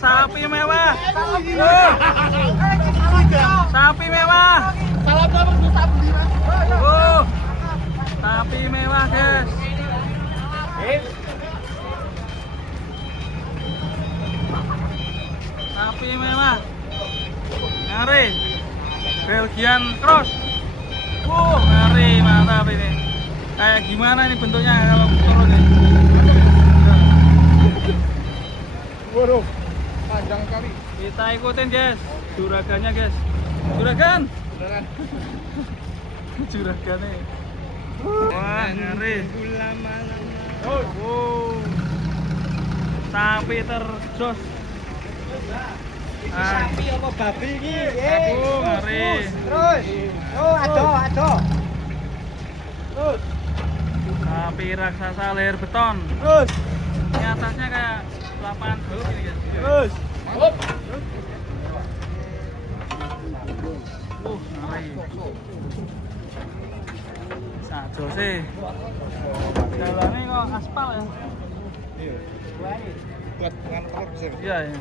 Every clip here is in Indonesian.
Sapi mewah. Sapi mewah. Sapi mewah, guys. Sapi mewah. Ngeri. Belgian Cross. Ngeri, mantap ini. Kayak gimana ini bentuknya kalau turun nih? Waduh, panjang kali. Kita ikutin, guys. Juragannya, guys. Juragan. Juragannya. Wah, ngeri. Sapi terjos. Sapi apa babi ini? Ngeri. Terus. Oh, ado. Terus. Sapi raksasa leher beton. Terus. Ini atasnya kayak lapangan golf ini, guys. Terus. Ngeri. Sajo sih. Jalannya kok aspal ya? Buat ngantor bisa. Iya ya.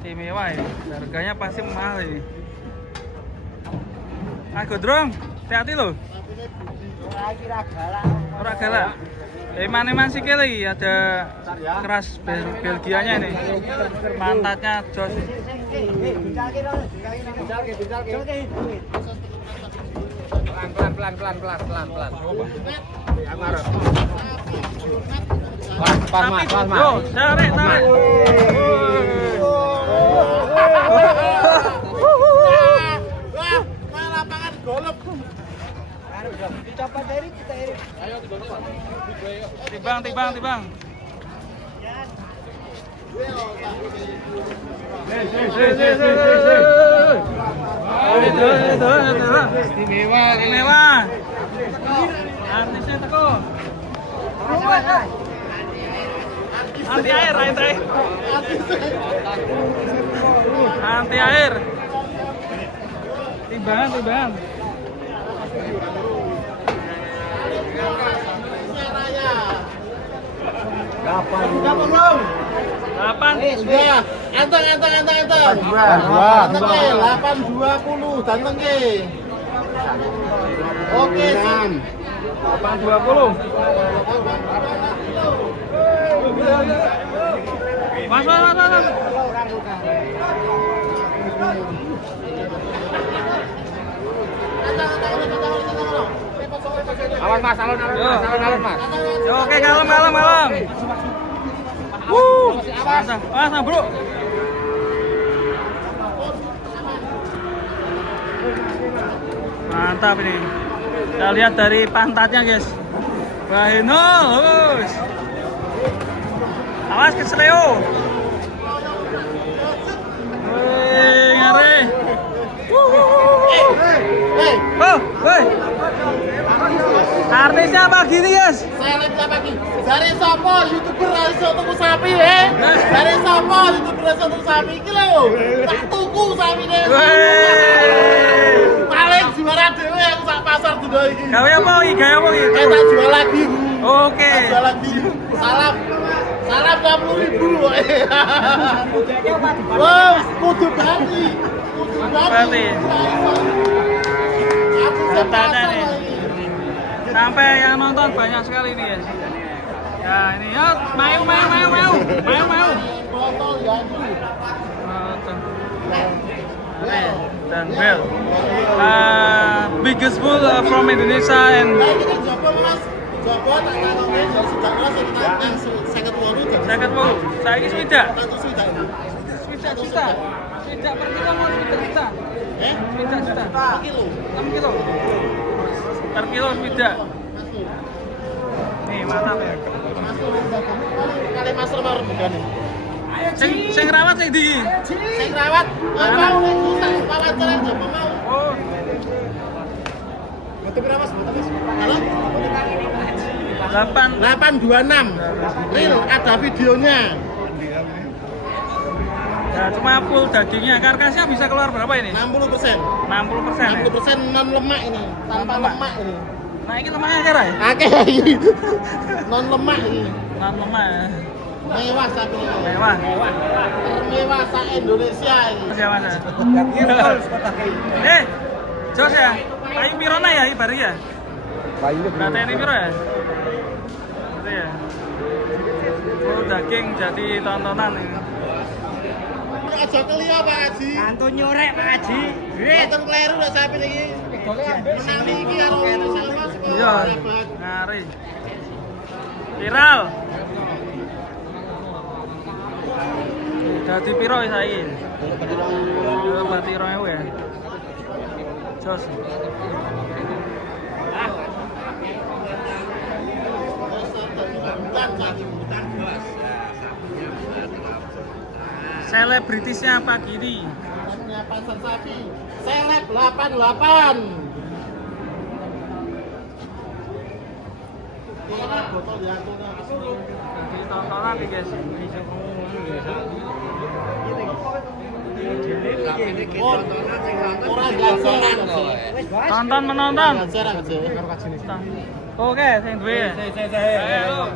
Istimewa ya. Harganya pasti mahal ini. Godrong, hati-hati loh. Ora galak. Eman-eman sih lagi ada keras Belgianya ini. Pantatnya jos. Pelan. Pas mas. Yo, tarik. Wah, lapangan golf. Timbang. Istimewa. Artisnya teko. Anti air. Anti air. Timbangan. Delapan. Sudah. Anteng. 820 datang ke. Oke, 820. Mas. Alon mas. Yo, oke, kalem. Pasang, bro. Mantap ini. Kita lihat dari pantatnya, guys. Bahenol, awas kesleo. Ngeri. Artisnya apa gini, guys? Selebnya pagi. Dari sopo YouTuber iso tuku sapi Dari sopo YouTuber iso tuku sapi iki lho. Tak tuku sapine. Paling juara dhewe aku sak pasar dino iki. Gawe apa iki? Tak jual lagi. Oke. Tak jual lagi. Salam 20.000. Wow, kudu bati. Katanya nih. Sampai yang nonton banyak sekali nih, guys. Ya ini ya, mau. Botol Yandu. Dan Bel, biggest bull from Indonesia and Jopo tak tanggungnya dari sejarah yang seket waru. Saya ini swidak. Swidak Swidak per kilo mau swidak juta. Swidak juta. 6 kilo. Per kilo swidak. Nih mantap ya. Kali master baru begini. Sing rawat sing di. Sing rawat. Mau wawancara Jopo mau. Oh. Betul berapa mas? Halo? 826 real ada videonya. Ya cuma full dagingnya, karkasnya bisa keluar berapa ini? 60%. 60%. 60% non lemak ini, tanpa lemak ini. Nah ini lemaknya kira ya? Oke, non lemak ini. Non lemak ya. Mewah sapi ini. Mewah. Termewah sa Indonesia ini. Mas ya, Mas. Jos ya. Payu pirona ya ibari ya? Berarti ini piro ya? Berarti ya. Oh, daging jadi tontonan ini. Aja kelia Pak Haji. Antun nyorek Pak Haji. Mboten kleru lho sapi niki. Menang iki karo itu Mas. Iya. Ngari. Viral. Dadi piro saiki? Berarti 2000 ya. Jos. Selebritisnya pagi ini. Pasar sapi. Seleb 88. Ini botol ya. Jadi tontonan nih guys. Orang gajaran. Tonton menonton. Gajaran aja. Oke, sing duwe. Ayo.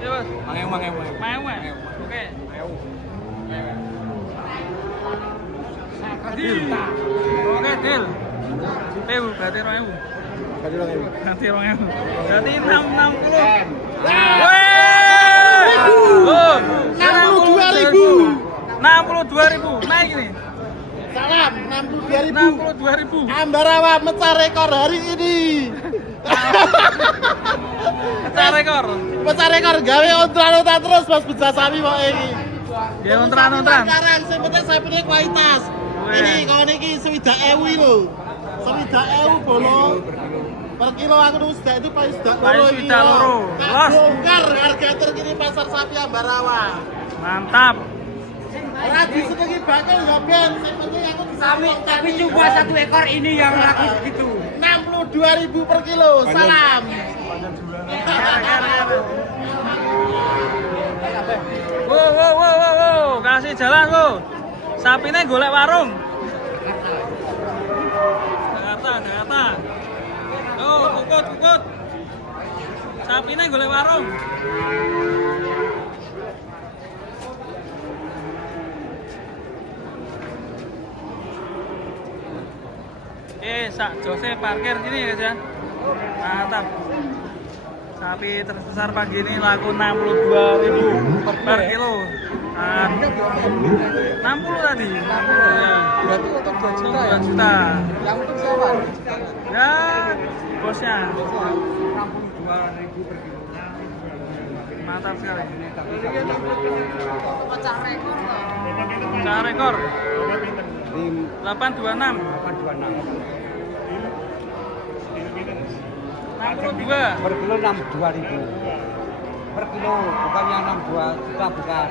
Ya, Mas. Mau. Oke. Oke, deal. Deal berarti 2000. Ganti 2000. Berarti 60. Weh! Loh, 62.000. Naik ini. Salam 62.000. 62.000. Ambarawa mecah rekor hari ini. Pecah rekor. Pecah rekor gawe ontran-ontran terus Mas Beja Sapi kok iki. Ya ontran-ontran. Sekarang sing penting sapine kualitas. Ini kalau niki 60.000 lho. 60.000 bolo. Per kilo aku tuh sudah itu paling sudah Paling sudah loro. Los. Bongkar harga terkini pasar sapi Ambarawa. Mantap. Ora disenengi bakal ya Ben, sing penting aku Tapi cuma 1 ekor ini yang laku segitu. 62.000 per kilo. Salam. Wow, kasih jalan wo. Sapine golek warung. Jakarta. Oh, kukut. Sapine golek warung. Sak Jose parkir sini guys ya. Mantap. Sapi terbesar pagi ini laku 62.000 per kilo. 60 tadi. 60 ya. Berarti untuk 2 juta ya? 2 juta. Yang untuk siapa? Ya, bosnya. 62.000 per kilo. Mantap sekali. Pecah rekor. 826. 62. Per kilo 62.000. Per kilo bukannya 62 juta bukan.